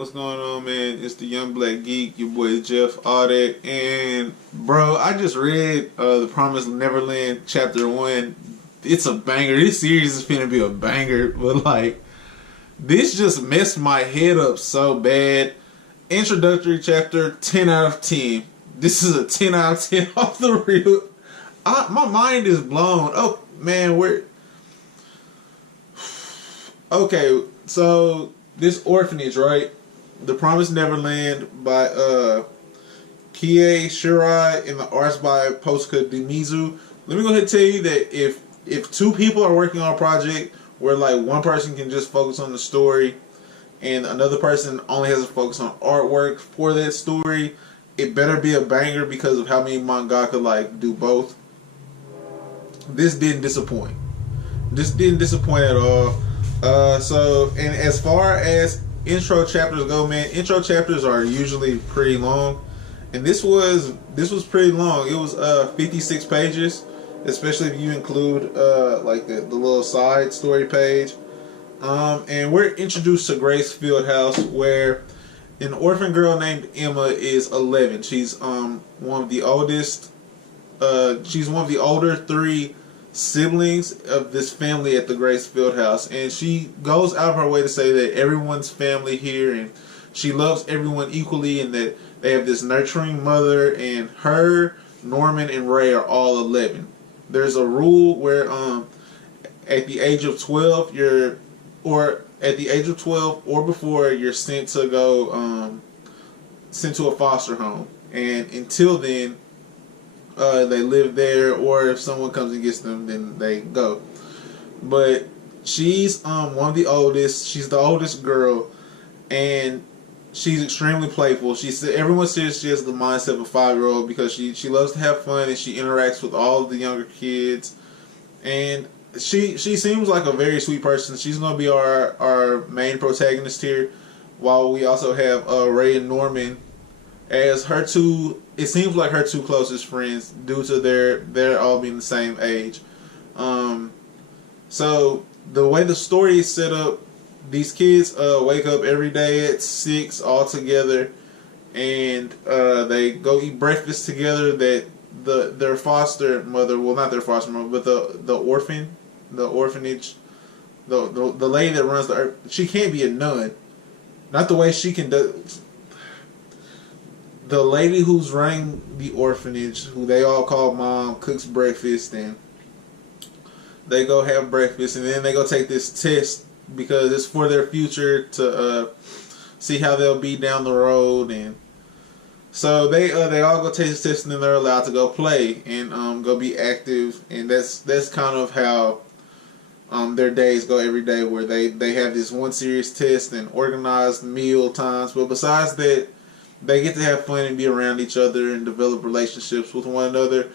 What's going on, man? It's the Young Black Geek, your boy Jeff, all that. And, bro, I just read The Promised Neverland, Chapter 1. It's a banger. This series is finna be a banger, but, like, this just messed my head up so bad. Introductory chapter, 10 out of 10. This is a 10 out of 10 off the reel. My mind is blown. Oh, man, we're... Okay, so this orphanage, right? The Promised Neverland by Kie Shirai and the arts by Posca Dimizu. Let me go ahead and tell you that if two people are working on a project where like one person can just focus on the story and another person only has to focus on artwork for that story, it better be a banger because of how many mangaka like do both. This didn't disappoint. This didn't disappoint at all. And as far as intro chapters go, man, intro chapters are usually pretty long, and this was pretty long. It was 56 pages, especially if you include like the little side story page. And we're introduced to Grace Fieldhouse, where an orphan girl named Emma is 11. She's one of the oldest. She's one of the older three siblings of this family at the Grace Fieldhouse, and she goes out of her way to say that everyone's family here and she loves everyone equally, and that they have this nurturing mother, and her, Norman, and Ray are all 11. There's a rule where at the age of 12 or before, you're sent to go sent to a foster home, and until then they live there, or if someone comes and gets them, then they go. But she's one of the oldest. She's the oldest girl, and she's extremely playful. Everyone says she has the mindset of a 5-year-old because she loves to have fun and she interacts with all of the younger kids. And she seems like a very sweet person. She's gonna be our main protagonist here, while we also have Ray and Norman as her two. It seems like her two closest friends, due to they're all being the same age. So the way the story is set up, these kids wake up every day at 6 all together, and they go eat breakfast together. That their foster mother, well, not their foster mother, but the orphanage, the lady that runs she can't be a nun, not the way she can do. The lady who's running the orphanage, who they all call mom, cooks breakfast, and they go have breakfast, and then they go take this test because it's for their future to see how they'll be down the road. And so they all go take this test, and then they're allowed to go play and go be active. And that's kind of how their days go every day, where they have this one serious test and organized meal times. But besides that, they get to have fun and be around each other and develop relationships with one another.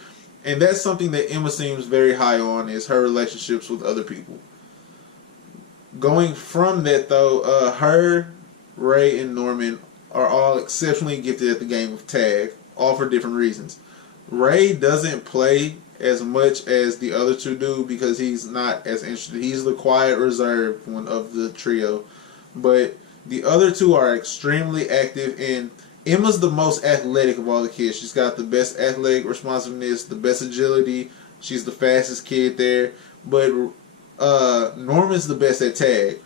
And that's something that Emma seems very high on, is her relationships with other people. Going from that, though, her, Ray, and Norman are all exceptionally gifted at the game of tag, all for different reasons. Ray doesn't play as much as the other two do because he's not as interested. He's the quiet, reserved one of the trio. But the other two are extremely active, and Emma's the most athletic of all the kids. She's got the best athletic responsiveness, the best agility. She's the fastest kid there. But Norman's the best at tag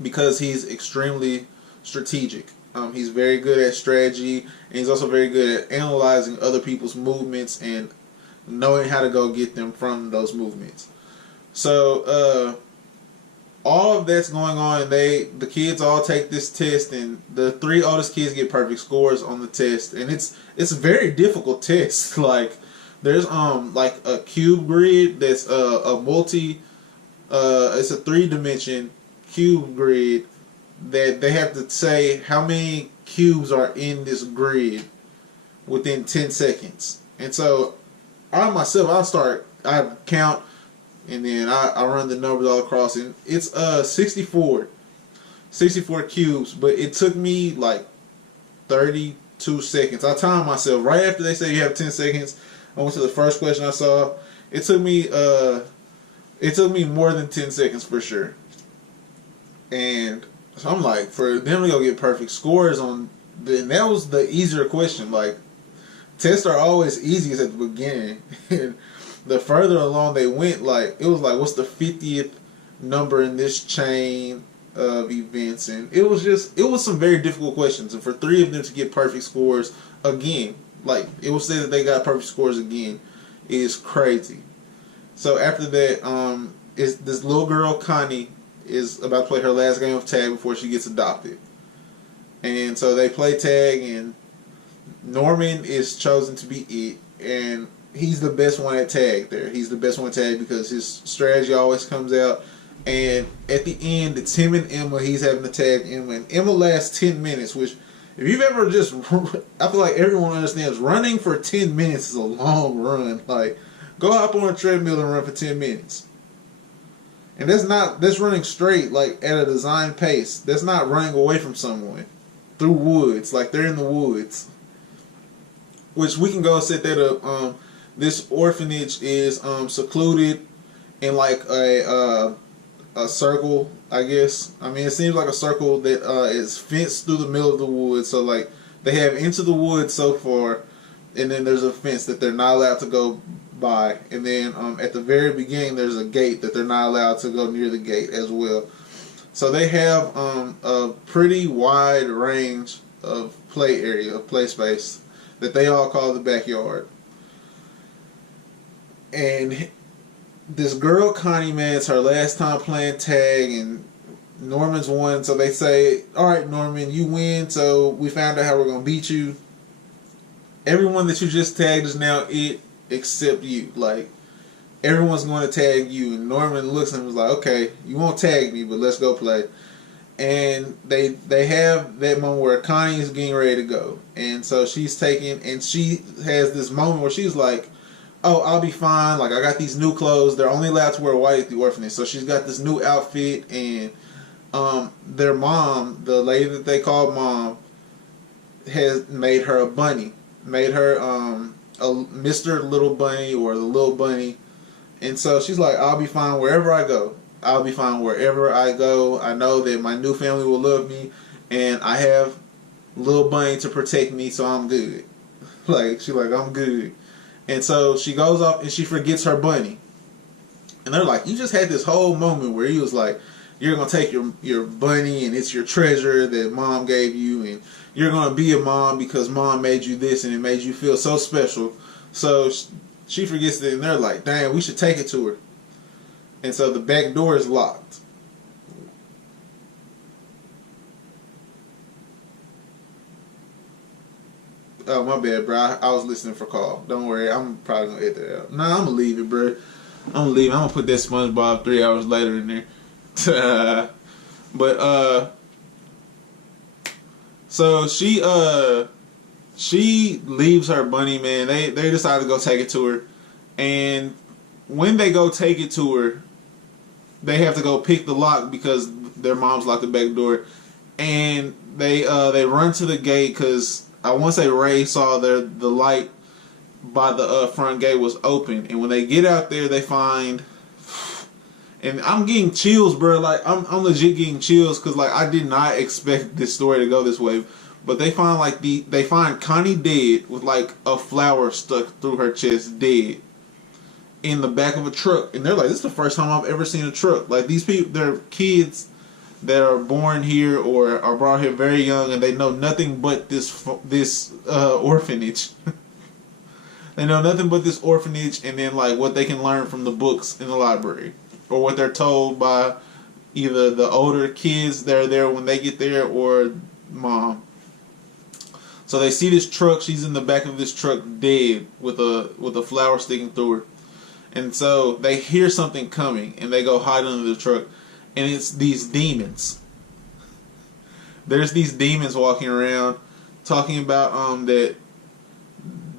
because he's extremely strategic. He's very good at strategy, and he's also very good at analyzing other people's movements and knowing how to go get them from those movements. So all of that's going on, and the kids all take this test, and the 3 oldest kids get perfect scores on the test, and it's a very difficult test. Like, there's like a cube grid that's a multi it's a 3-dimension cube grid that they have to say how many cubes are in this grid within 10 seconds. And so I myself, I count, and then I run the numbers all across, and it's 64 cubes, but it took me like 32 seconds. I timed myself right after they say you have 10 seconds. I went to the first question I saw. It took me more than 10 seconds for sure. And So I'm like, for them to go get perfect scores on, then that was the easier question. Like, tests are always easiest at the beginning. And the further along they went, like, it was like, what's the 50th number in this chain of events? And it was some very difficult questions. And for three of them to get perfect scores again, like, it was said that they got perfect scores again, is crazy. So after that, is this little girl, Connie, is about to play her last game of tag before she gets adopted. And so they play tag, and Norman is chosen to be it, and he's the best one at tag there. He's the best one at tag because his strategy always comes out. And at the end, it's him and Emma. He's having to tag Emma, and Emma lasts 10 minutes, which, if you've ever just, I feel like everyone understands, running for 10 minutes is a long run. Like, go hop on a treadmill and run for 10 minutes. And that's running straight, like, at a design pace. That's not running away from someone through woods, like they're in the woods. Which we can go set that up. This orphanage is secluded in like a circle, I guess. I mean, it seems like a circle that is fenced through the middle of the woods. So like they have into the woods so far, and then there's a fence that they're not allowed to go by, and then at the very beginning there's a gate that they're not allowed to go near the gate as well. So they have a pretty wide range of play area, of play space, that they all call the backyard. And this girl, Connie, man, it's her last time playing tag, and Norman's won, so they say, alright, Norman, you win, so we found out how we're going to beat you. Everyone that you just tagged is now it, except you. Like, everyone's going to tag you. And Norman looks at him and was like, okay, you won't tag me, but let's go play. And they have that moment where Connie is getting ready to go. And so she's taking, and she has this moment where she's like, oh, I'll be fine. Like, I got these new clothes. They're only allowed to wear white at the orphanage. So she's got this new outfit, and their mom, the lady that they call mom, has made her a bunny. Made her a Mr. Little Bunny, or the Little Bunny. And so she's like, I'll be fine wherever I go. I'll be fine wherever I go. I know that my new family will love me, and I have Little Bunny to protect me, so I'm good. Like, she's like, I'm good. And so she goes off and she forgets her bunny. And they're like, you just had this whole moment where he was like, you're going to take your bunny, and it's your treasure that mom gave you, and you're going to be a mom because mom made you this, and it made you feel so special. So she forgets it, and they're like, dang, we should take it to her. And so the back door is locked. Oh, my bad, bro. I was listening for call. Don't worry. I'm probably going to edit that out. Nah, I'm going to leave it, bro. I'm going to leave it. I'm going to put that SpongeBob 3 hours later in there. So she leaves her bunny, man. They decide to go take it to her. And when they go take it to her, they have to go pick the lock because their mom's locked the back door. And they run to the gate because I want to say Ray saw the light by the front gate was open. And when they get out there, they find, and I'm getting chills, bro. Like, I'm legit getting chills because, like, I did not expect this story to go this way. But they find, like, they find Connie dead with, like, a flower stuck through her chest, dead, in the back of a truck. And they're like, this is the first time I've ever seen a truck. Like, these people, they're kids that are born here or are brought here very young, and they know nothing but this orphanage. They know nothing but this orphanage, and then, like, what they can learn from the books in the library, or what they're told by either the older kids that are there when they get there or mom. So they see this truck. She's in the back of this truck, dead, with a flower sticking through her. And so they hear something coming, and they go hide under the truck. And it's these demons. There's these demons walking around, talking about that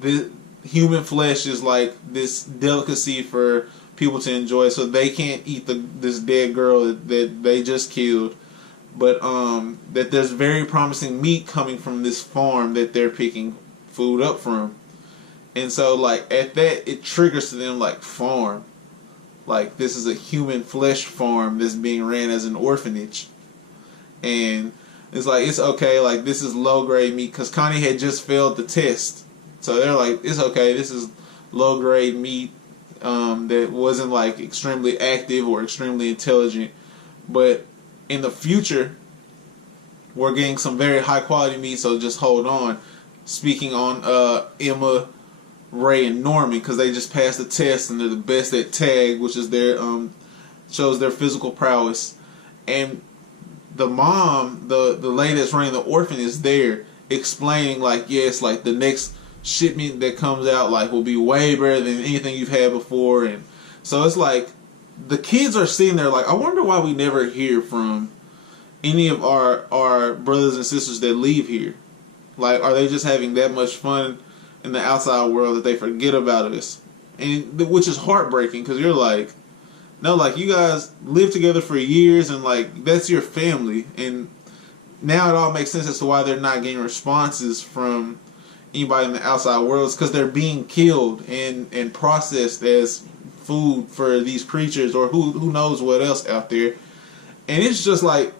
the human flesh is like this delicacy for people to enjoy, so they can't eat this dead girl that they just killed. But that there's very promising meat coming from this farm that they're picking food up from. And so, like, at that, it triggers to them, like, farm. Like, this is a human flesh farm that's being ran as an orphanage. and it's like, it's okay, like this is low grade meat, because Connie had just failed the test, so they're like, it's okay, this is low grade meat that wasn't like extremely active or extremely intelligent, but in the future we're getting some very high quality meat, so just hold on. Speaking on Emma, Ray, and Norman, because they just passed the test and they're the best at tag, which is their shows their physical prowess. And the mom, the lady that's running the orphan, is there explaining like, yes, like the next shipment that comes out like will be way better than anything you've had before. And so it's like the kids are sitting there like, I wonder why we never hear from any of our brothers and sisters that leave here. Like, are they just having that much fun in the outside world that they forget about us? And which is heartbreaking, because you're like, no, like you guys lived together for years and like that's your family. And now it all makes sense as to why they're not getting responses from anybody in the outside world. It's because they're being killed and processed as food for these creatures or who knows what else out there. And it's just like,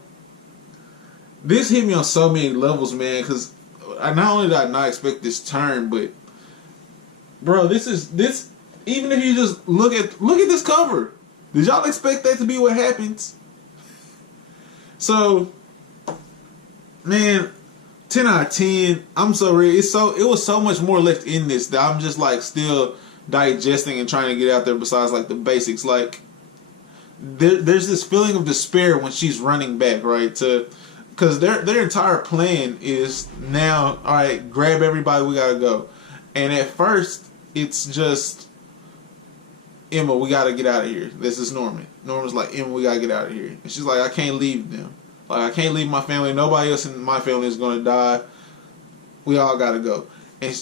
this hit me on so many levels, man, because not only did I not expect this turn, but bro, this even if you just look at this cover, did y'all expect that to be what happens? So, man, 10 out of 10. I'm so ready. It was so much more left in this that I'm just like still digesting and trying to get out there besides like the basics. Like there's this feeling of despair when she's running back, right? Because their entire plan is now, all right, grab everybody, we gotta go. And at first, it's just, Emma, we gotta get out of here. This is Norman. Norman's like, Emma, we gotta get out of here. And she's like, I can't leave them. Like, I can't leave my family. Nobody else in my family is gonna die. We all gotta go. And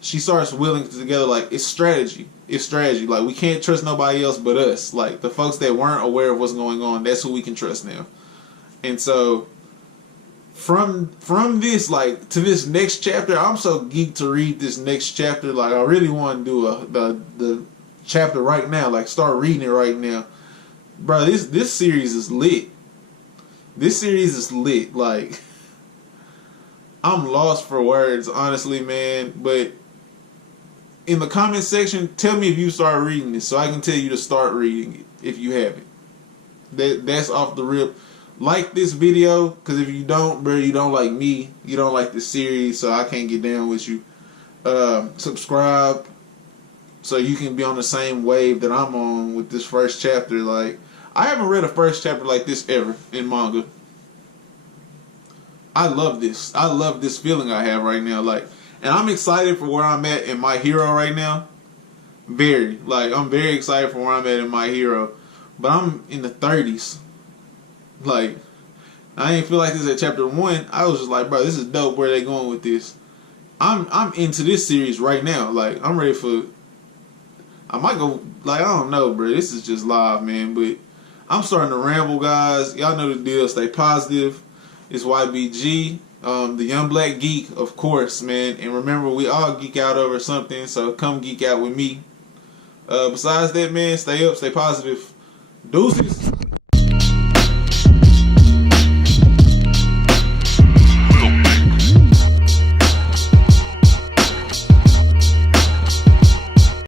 she starts willing together, like, it's strategy. It's strategy. Like, we can't trust nobody else but us. Like, the folks that weren't aware of what's going on, that's who we can trust now. And so from this, like, to this next chapter, I'm so geeked to read this next chapter. Like, I really want to do the chapter right now. Like, start reading it right now. Bro, this series is lit. This series is lit. Like, I'm lost for words, honestly, man. But in the comment section, tell me if you start reading this so I can tell you to start reading it if you haven't. That's off the rip. Like this video, because if you don't, bro, you don't like me. You don't like this series, so I can't get down with you. Subscribe so you can be on the same wave that I'm on with this first chapter. Like, I haven't read a first chapter like this ever in manga. I love this. I love this feeling I have right now. Like, and I'm excited for where I'm at in My Hero right now. Very. Like, I'm very excited for where I'm at in My Hero. But I'm in the 30s. Like, I didn't feel like this at chapter 1. I was just like, bro, this is dope. Where they going with this? I'm into this series right now. Like, I'm ready for, I might go, like, I don't know, bro. This is just live, man. But I'm starting to ramble, guys. Y'all know the deal. Stay positive. It's YBG, the Young Black Geek, of course, man. And remember, we all geek out over something, so come geek out with me. Besides that, man, stay up, stay positive. Deuces.